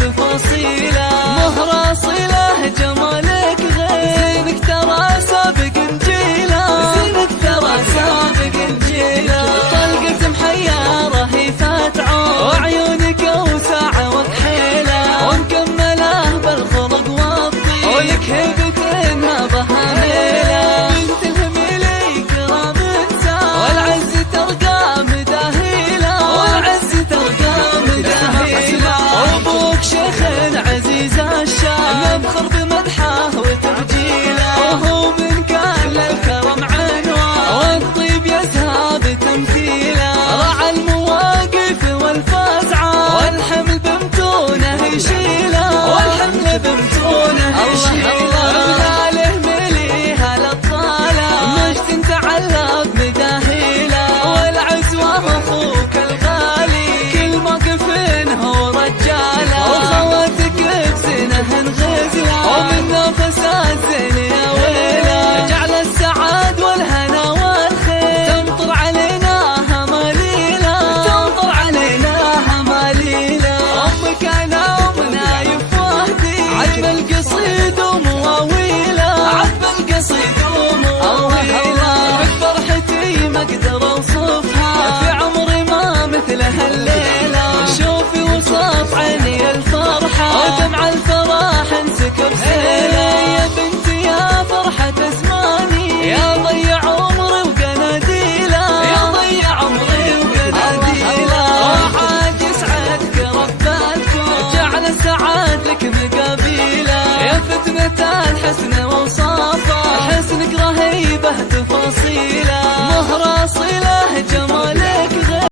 تفاصيله، مهرة صلة جمالك غير، زينك ترى سابق انجيله، زينك ترى سابق انجيله، طلقة محيرة هي فاتعه، وعيونك اوسع وكحيله، ومكمله بالخلق والطيب، ولك هيبة انها بهاميله، بنت الهميلي كرام انسان، والعز ترقى مداهيله، والعز ترقى مداهيله، وابوك شيخ عزيز الشام، نفخر بمدحه وتبجيله، وهو من كان للكرم عنوان، والطيب يزهى بتمثيله، راعى المواقف والفزعه، والحمل بمتونه يشيله، والحمل بمتونه يشيله، بلاله مليها للطاله، مجد تعلق مداهيله، والعزوه اخوك الغالي، كل موقف هو رجاله، وخواتك بسنه انغزله، ومن نفسات زين يا ويله، جعل السعاد والهنا والخير تمطر علينا هماليله، تمطر علينا هماليله، امك انا ومنايف وهدي، عجب القصيد ومواويله، عجب القصيد ومواويله، بفرحتي ما اقدر اوصفها، في عمري ما مثلها الليله، شوفي وصف عيني الفرحه، ودمع الفرح انسكب سيله، يا بنتي يا فرحه زماني، يا ضيع عمري وقناديله، يا ضيع عمري وقناديله، وعاد يسعدك رب الكون، جعل السعاد لك مقابيله، يا فتنة الحسن وصافه، حسنك رهيبه تفاصيله، مهرة صله جمال